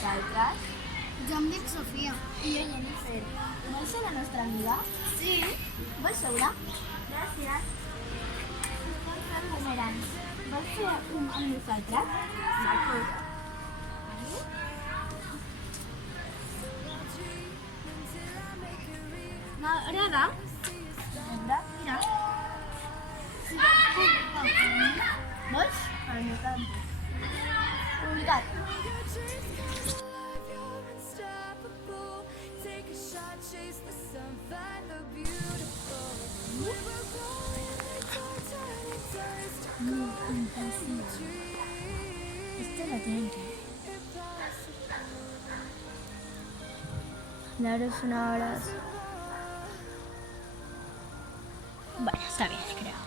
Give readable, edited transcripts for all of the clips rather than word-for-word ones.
vosaltres? Jo em dic Sofia. I jo, Jennifer. Vols ser la nostra amiga? Sí. Vols seure? Gràcies. Estem fent bumerangs. Vols fer un amb nosaltres? D'acord. M'agrada? Mira. Vols? El meu campus. Obligat. Esta la tienen que. Ahora es una hora. Bueno, está bien, creo.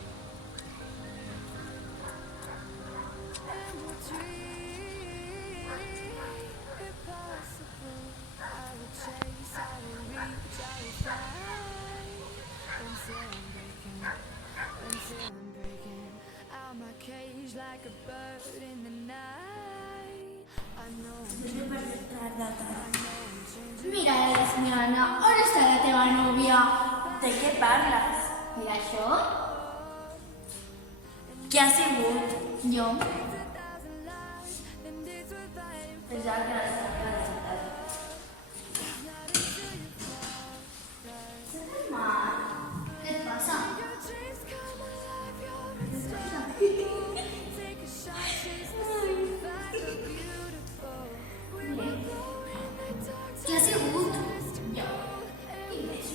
Mira, Lesbiana, on està la teva núvia? De què parles? Mira això. Qui ha sigut? Jo. Pensava que era la veritat. Què et passa? Qui ha sigut? Jo. I més.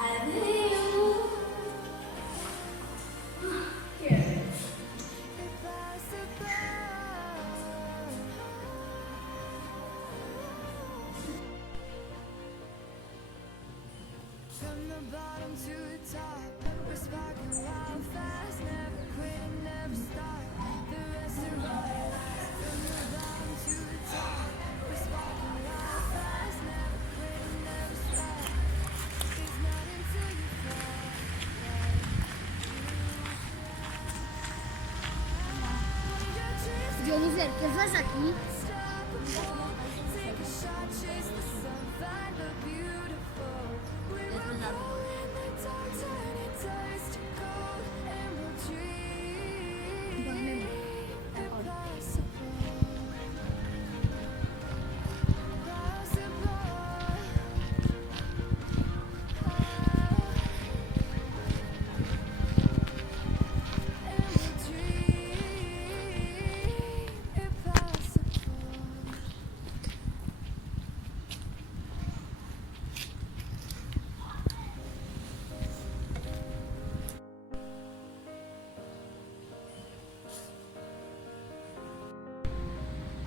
Adéu. From the bottom to the top, we're sparking wild fast, never quit and never stop. The rest of our lives. From the bottom to the top, we're sparking wild fast, never quit and never stop. It's not until you fall. Jennifer, què fas aquí? Take a shot, chase the sun, find the beautiful. We will go in the dark, turn it dust to gold, and we'll dream impossible.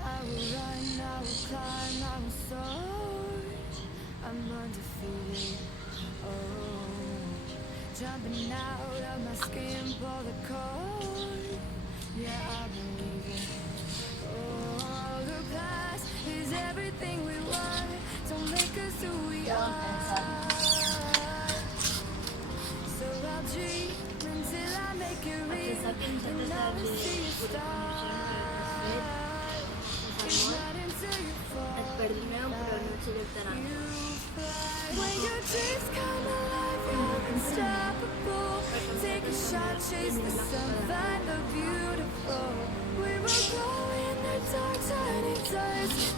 I will run, I will climb, I will soar. I'm undefeated. Oh, jumping out of my skin, pull the cord. Yeah, I believe it. Oh, the past is everything we want. Don't make us who we are. So I'll dream until I make it real, and I will see a star. It's not until you fall. Et perdoneu, però no selectaran. When your dreams come alive, you're unstoppable. Take a shot, chase the sun, find the beautiful. We will go in the dark, turning dust